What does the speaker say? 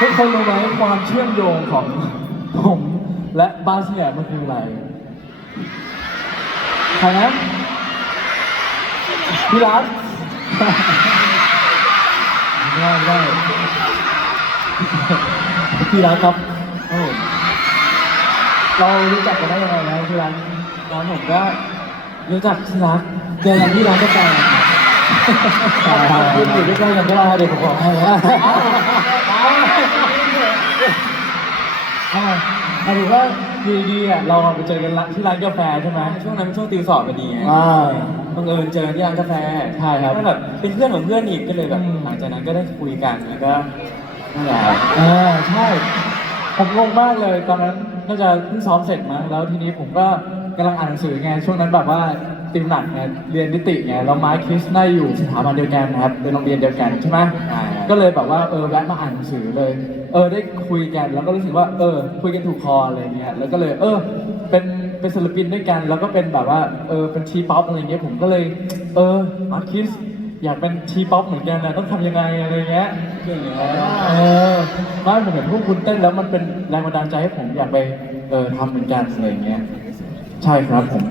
ทุกคนรู้ไหมความเชื่อมโยงของผมและบาสเนี่ยมันคืออะไรใครนะพี่รัฐไม่ได้ไม่ได้พี่รัฐครับโอ้เรารู้จักกันได้ยังไงนะพี่รัฐตอนผมก็รู้จักที่รักเจอกันที่ร้านกาแฟครับคุณอยู่ด้วยกันกันก็ได้เดี๋ยวผมบอกให้นะ อ่าหมายถึงว่าอยู่ดีๆอะเราไปเจอกันที่ร้านกาแฟใช่ไหมช่วงนั้นเป็นช่วงติวสอบพอดีไงอ่า บังเอิญเจอที่ร้านกาแฟใช่ครับก็แบบเป็นเพื่อนของเพื่อนอีกก็เลยแบบอืม หลังจากนั้นก็ได้คุยกันแล้วก็นั่นแหละครับอ่าใช่ ผมงงมากเลยตอนนั้นน่าจะเพิ่งซ้อมเสร็จมาแล้วทีนี้ผมก็ กำลังอ่านหนังสือไงช่วงนั้นแบบว่าติวหนักไงเรียนนิติไงแล้วไม้คริสได้อยู่สถาบันเดียวกันนะครับเป็นโรงเรียนเดียวกันใช่ไหมใช่ครับก็เลยแบบว่าเออแวะมาอ่านหนังสือเลย เออได้คุยกันแล้วก็รู้สึกว่าเออ คุยกันถูกคออะไรเงี้ยแล้วก็เลยเออ เป็นเป็นศิลปินด้วยกัน แล้วก็เป็นแบบว่าเออเป็นทีป๊อปอะไรเงี้ยผมก็เลย เออมาร์คิสอยากเป็นทีป๊อปเหมือนกันนะต้องทำยังไงอะไรเงี้ยเก่งเลยเออไมาผมเห็นพวกคุณเต้นแล้วมันเป็นแรงบันดาลใจให้ผมอยากไปเออทำเหมือนกันอะไรเงี้ย ใช่ครับผม